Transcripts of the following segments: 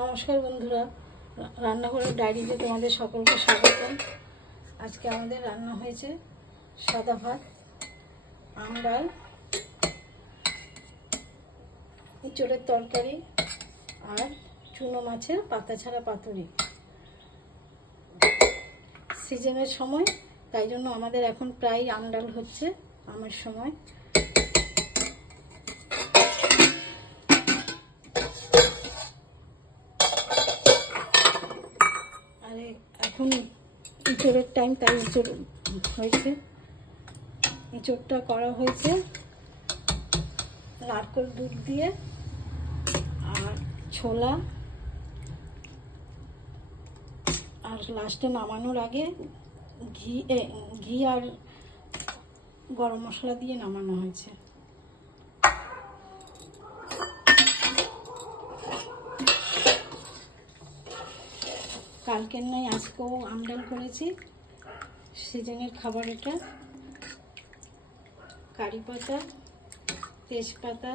নমস্কার বন্ধুরা, রান্নাঘরের ডায়েরিতে তোমাদের সকলকে স্বাগত। আজকে আমাদের রান্না হয়েছে সাদা ভাত, আম ডাল, ইঁচড়ের তরকারি আর চুনো মাছের পাতা ছাড়া পাতুরি। সিজনের সময়, তাই জন্য আমাদের এখন প্রায় আম ডাল হচ্ছে, আমের সময়। আর এখন ইঁচড়ের টাইম, তাই ইঁচড় হয়েছে। ইঁচড়টা করা হয়েছে নারকেল দুধ দিয়ে আর ছোলা, আর লাস্টে নামানোর আগে ঘি আর গরম মশলা দিয়ে নামানো হয়েছে। কালকের নয় আজকেও আমডাল করেছি, সিজনের খাবার এটা। কারি পাতা, তেজপাতা,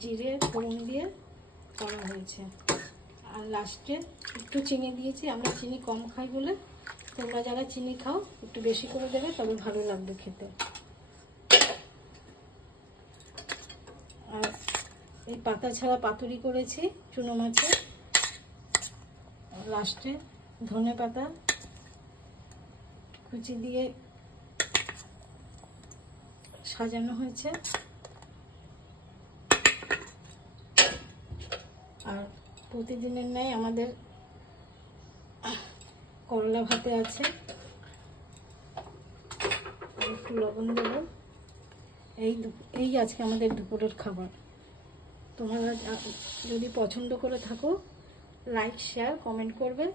জিরে ফোড়ন দিয়ে করা হয়েছে। আর লাস্টে একটু চিনি দিয়েছি, আমরা চিনি কম খাই বলে, তোমরা যারা চিনি খাও একটু বেশি করে দেবে, তবে ভালো লাগবে খেতে। আর এই পাতা ছাড়া পাতুরি করেছি চুনো মাছের। লাস্টে ধনে পাতা কুচি দিয়ে সাজানো হয়েছে। আর প্রতিদিনের ন্যায় আমাদের করলা ভাতে আছে, একটু লবণ দেব। এই আজকে আমাদের দুপুরের খাবার। তোমরা যদি পছন্দ করে থাকো, লাইক, শেয়ার, কমেন্ট করবে।